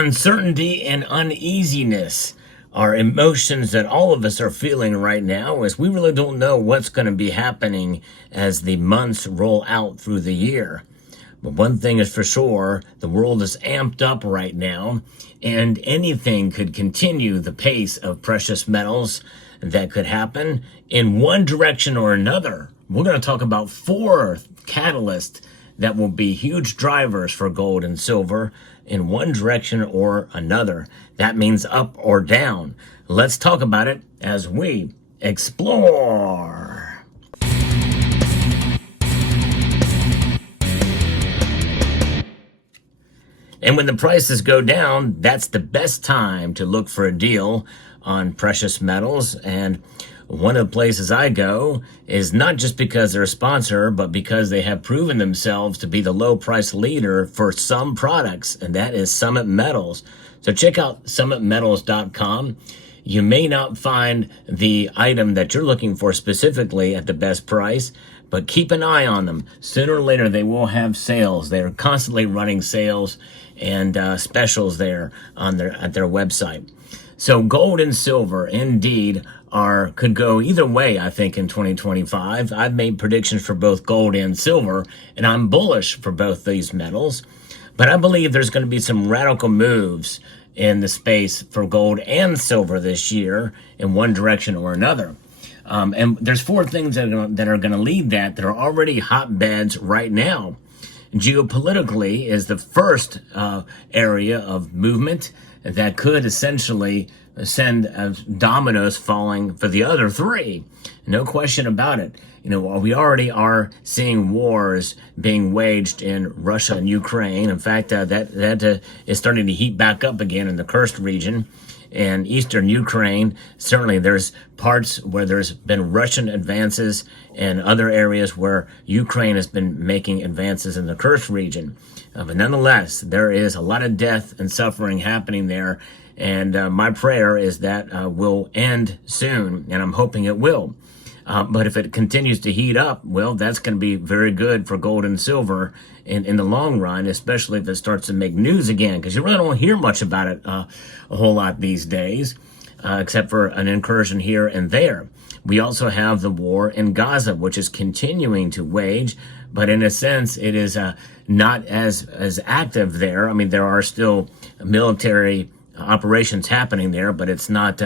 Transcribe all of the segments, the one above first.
Uncertainty and uneasiness are emotions that all of us are feeling right now, as we really don't know what's going to be happening as the months roll out through the year. But one thing is for sure, the world is amped up right now, and anything could continue the pace of precious metals that could happen in one direction or another. We're going to talk about 4 catalysts that will be huge drivers for gold and silver in one direction or another. That means up or down. Let's talk about it as we explore. And when the prices go down, that's the best time to look for a deal on precious metals. And one of the places I go is not just because they're a sponsor, but because they have proven themselves to be the low price leader for some products, and that is Summit Metals. So check out summitmetals.com. You may not find the item that you're looking for specifically at the best price, but keep an eye on them. Sooner or later, they will have sales. They're constantly running sales and specials there on at their website. So gold and silver, indeed, could go either way, I think, in 2025. I've made predictions for both gold and silver, and I'm bullish for both these metals. But I believe there's going to be some radical moves in the space for gold and silver this year in one direction or another. And there's 4 things that are going to lead that are already hotbeds right now. Geopolitically is the first area of movement that could essentially send dominoes falling for the other 3. No question about it. You know, we already are seeing wars being waged in Russia and Ukraine. In fact, that is starting to heat back up again in the Kursk region. In eastern Ukraine, certainly there's parts where there's been Russian advances and other areas where Ukraine has been making advances in the Kursk region. But nonetheless, there is a lot of death and suffering happening there. And my prayer is that will end soon, and I'm hoping it will. But if it continues to heat up, well, that's going to be very good for gold and silver in the long run, especially if it starts to make news again, because you really don't hear much about it a whole lot these days, except for an incursion here and there. We also have the war in Gaza, which is continuing to wage, but in a sense, it is not as active there. I mean, there are still military operations happening there, but it's not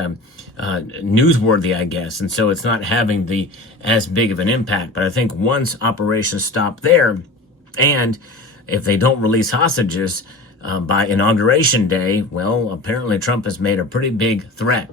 newsworthy, I guess, and so it's not having as big of an impact. But I think once operations stop there, and if they don't release hostages by Inauguration Day, well, apparently Trump has made a pretty big threat,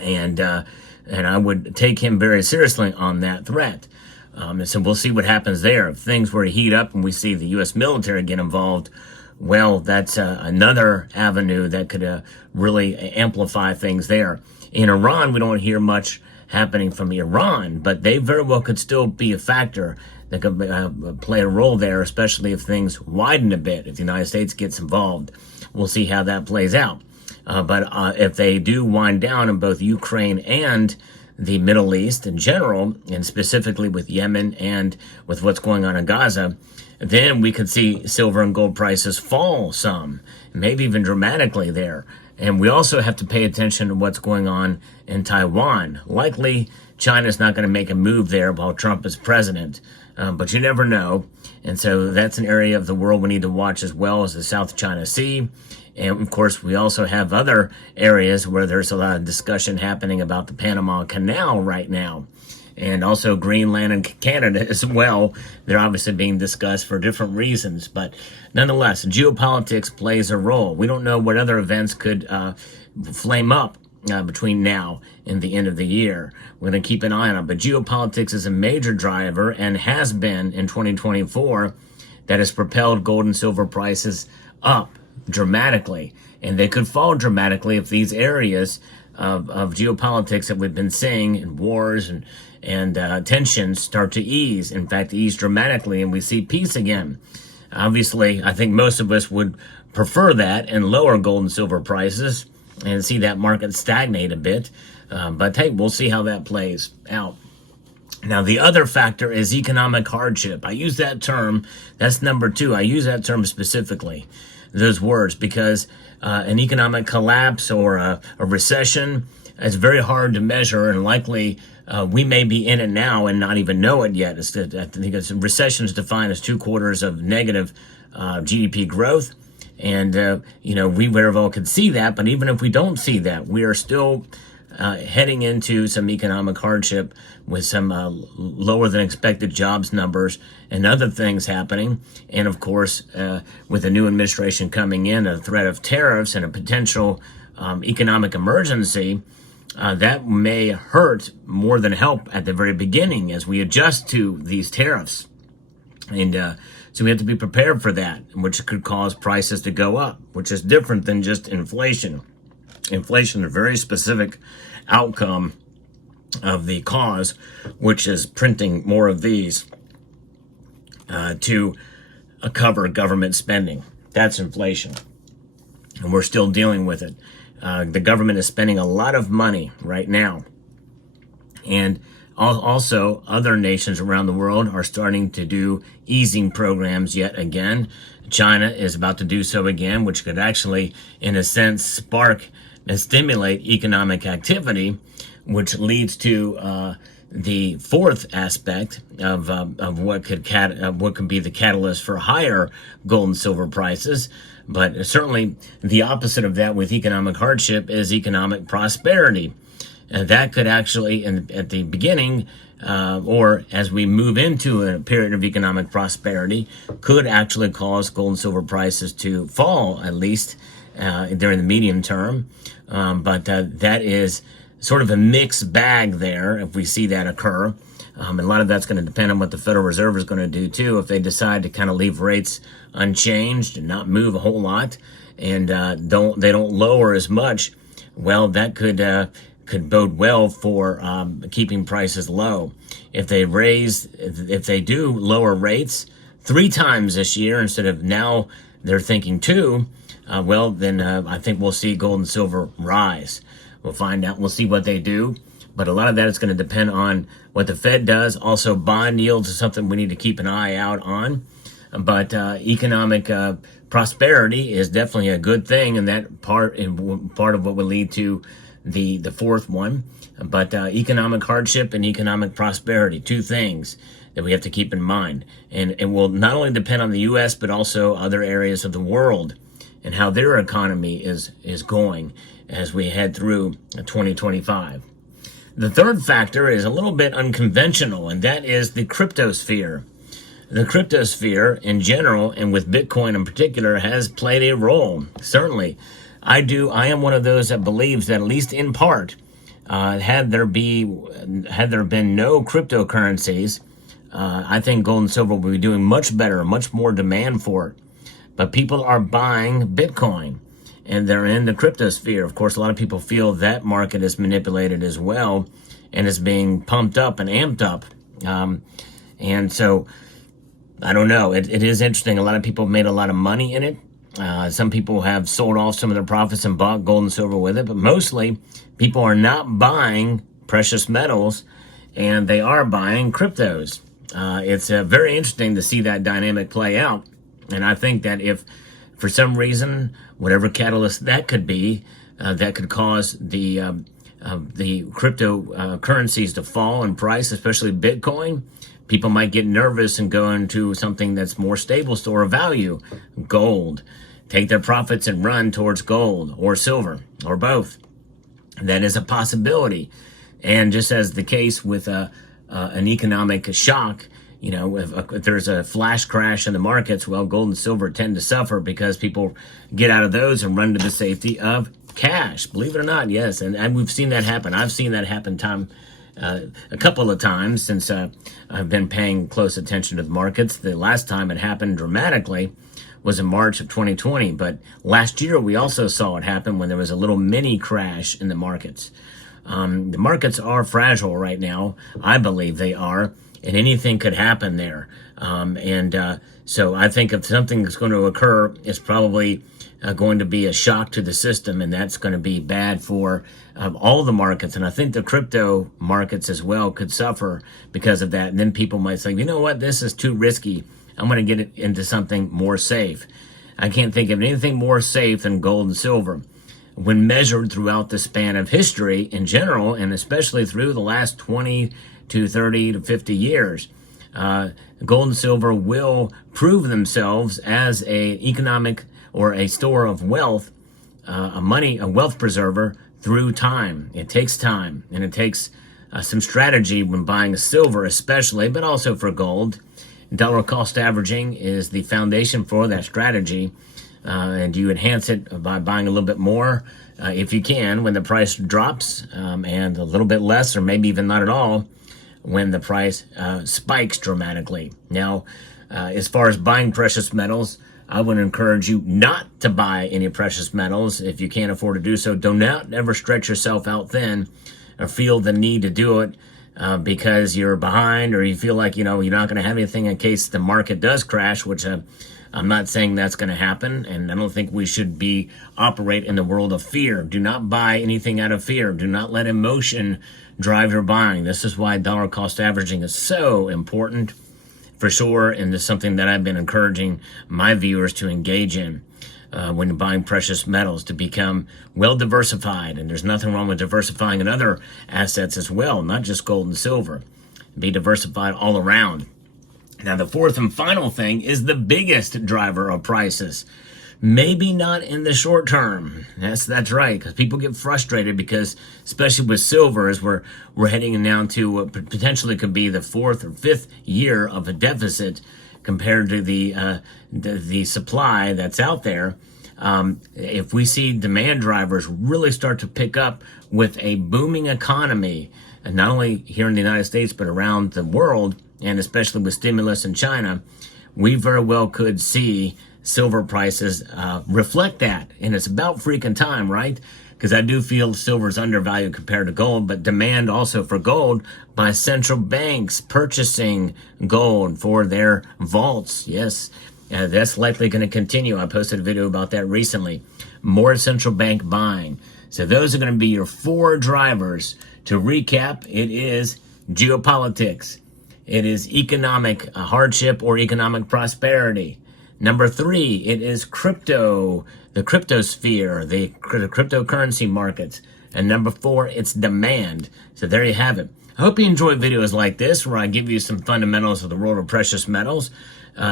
and I would take him very seriously on that threat. And so we'll see what happens there. If things were to heat up and we see the U.S. military get involved, well, that's another avenue that could really amplify things there. In Iran, we don't hear much happening from Iran, but they very well could still be a factor that could play a role there, especially if things widen a bit, if the United States gets involved. We'll see how that plays out. But if they do wind down in both Ukraine and the Middle East in general, and specifically with Yemen and with what's going on in Gaza, then we could see silver and gold prices fall some, maybe even dramatically there. And we also have to pay attention to what's going on in Taiwan. Likely, China's not going to make a move there while Trump is president, but you never know. And so that's an area of the world we need to watch, as well as the South China Sea. And of course, we also have other areas where there's a lot of discussion happening about the Panama Canal right now. And also Greenland and Canada as well. They're obviously being discussed for different reasons. But nonetheless, geopolitics plays a role. We don't know what other events could flame up between now and the end of the year. We're going to keep an eye on it. But geopolitics is a major driver, and has been in 2024, that has propelled gold and silver prices up dramatically. And they could fall dramatically if these areas of geopolitics that we've been seeing, and wars and tensions start to ease. In fact, ease dramatically, and we see peace again. Obviously, I think most of us would prefer that and lower gold and silver prices and see that market stagnate a bit. But hey, we'll see how that plays out. Now, the other factor is economic hardship. I use that term. That's number 2. I use that term specifically. those words, because an economic collapse or a recession is very hard to measure, and likely we may be in it now and not even know it yet. I think recession is defined as 2 quarters of negative GDP growth. And, we very well could see that, but even if we don't see that, we are still heading into some economic hardship with some lower than expected jobs numbers and other things happening. And of course, with the new administration coming in, a threat of tariffs and a potential economic emergency, that may hurt more than help at the very beginning as we adjust to these tariffs. And so we have to be prepared for that, which could cause prices to go up, which is different than just inflation. Inflation is a very specific outcome of the cause, which is printing more of these to cover government spending. That's inflation. And we're still dealing with it. The government is spending a lot of money right now. And also, other nations around the world are starting to do easing programs yet again. China is about to do so again, which could actually, in a sense, spark and stimulate economic activity, which leads to the fourth aspect of what could be the catalyst for higher gold and silver prices. But certainly, the opposite of that with economic hardship is economic prosperity. And that could actually, at the beginning, or as we move into a period of economic prosperity, could actually cause gold and silver prices to fall, at least during the medium term. But that is sort of a mixed bag there if we see that occur. And a lot of that's going to depend on what the Federal Reserve is going to do, too. If they decide to kind of leave rates unchanged and not move a whole lot and they don't lower as much, well, that could bode well for keeping prices low. If they do lower rates 3 times this year instead of now they're thinking 2, then I think we'll see gold and silver rise. We'll find out. We'll see what they do. But a lot of that is going to depend on what the Fed does. Also, bond yields is something we need to keep an eye out on. But economic prosperity is definitely a good thing, and that part of what will lead to the fourth one. But economic hardship and economic prosperity, 2 things that we have to keep in mind. And it will not only depend on the U.S., but also other areas of the world and how their economy is going as we head through 2025. The third factor is a little bit unconventional, and that is the cryptosphere. The cryptosphere in general, and with Bitcoin in particular, has played a role, certainly. I am one of those that believes that, at least in part, had there been no cryptocurrencies, I think gold and silver will be doing much better, much more demand for it. But people are buying Bitcoin, and they're in the cryptosphere. Of course, a lot of people feel that market is manipulated as well, and is being pumped up and amped up. And so, I don't know. It is interesting. A lot of people have made a lot of money in it. Some people have sold off some of their profits and bought gold and silver with it, but mostly people are not buying precious metals, and they are buying cryptos. It's very interesting to see that dynamic play out, and I think that if, for some reason, whatever catalyst that could be, that could cause the cryptocurrencies to fall in price, especially Bitcoin, people might get nervous and go into something that's more stable store of value, gold, take their profits and run towards gold or silver or both. That is a possibility. And just as the case with an economic shock, if there's a flash crash in the markets, well, gold and silver tend to suffer because people get out of those and run to the safety of cash. Believe it or not, yes. And we've seen that happen. I've seen that happen a couple of times since I've been paying close attention to the markets. The last time it happened dramatically was in March of 2020. But last year, we also saw it happen when there was a little mini crash in the markets. The markets are fragile right now. I believe they are. And anything could happen there. So I think if something is going to occur, it's probably going to be a shock to the system, and that's going to be bad for all the markets. And I think the crypto markets as well could suffer because of that. And then people might say, you know what, this is too risky. I'm going to get it into something more safe. I can't think of anything more safe than gold and silver when measured throughout the span of history in general, and especially through the last 20 to 30 to 50 years. Gold and silver will prove themselves as a economic or a store of wealth, a wealth preserver through time. It takes time, and it takes some strategy when buying silver especially, but also for gold. Dollar cost averaging is the foundation for that strategy, and you enhance it by buying a little bit more if you can when the price drops, and a little bit less or maybe even not at all when the price spikes dramatically. Now, as far as buying precious metals, I would encourage you not to buy any precious metals if you can't afford to do so. Do not ever stretch yourself out thin or feel the need to do it because you're behind, or you feel like you're not going to have anything in case the market does crash, which I'm not saying that's going to happen, and I don't think we should operate in the world of fear. Do not buy anything out of fear. Do not let emotion drive your buying. This is why dollar cost averaging is so important, for sure, and it's something that I've been encouraging my viewers to engage in when buying precious metals, to become well diversified. And there's nothing wrong with diversifying in other assets as well, not just gold and silver. Be diversified all around. Now, the fourth and final thing is the biggest driver of prices. Maybe not in the short term. That's right, because people get frustrated because, especially with silver, as we're heading now to what potentially could be the fourth or fifth year of a deficit compared to the supply that's out there. If we see demand drivers really start to pick up with a booming economy, and not only here in the United States but around the world, and especially with stimulus in China, we very well could see silver prices reflect that. And it's about freaking time, right? Because I do feel silver is undervalued compared to gold, but demand also for gold by central banks purchasing gold for their vaults. Yes, that's likely going to continue. I posted a video about that recently. More central bank buying. So those are going to be your four drivers. To recap, it is geopolitics. It is economic hardship or economic prosperity. Number 3, it is crypto, the cryptosphere, the cryptocurrency markets. And number 4, it's demand. So there you have it. I hope you enjoy videos like this where I give you some fundamentals of the world of precious metals.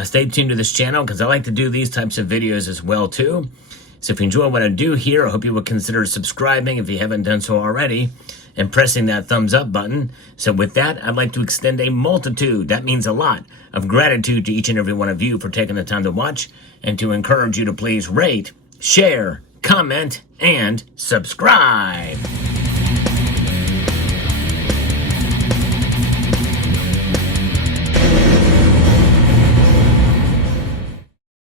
Stay tuned to this channel because I like to do these types of videos as well too. So if you enjoy what I do here, I hope you would consider subscribing if you haven't done so already, and pressing that thumbs up button. So with that, I'd like to extend a multitude, that means a lot, of gratitude to each and every one of you for taking the time to watch, and to encourage you to please rate, share, comment, and subscribe.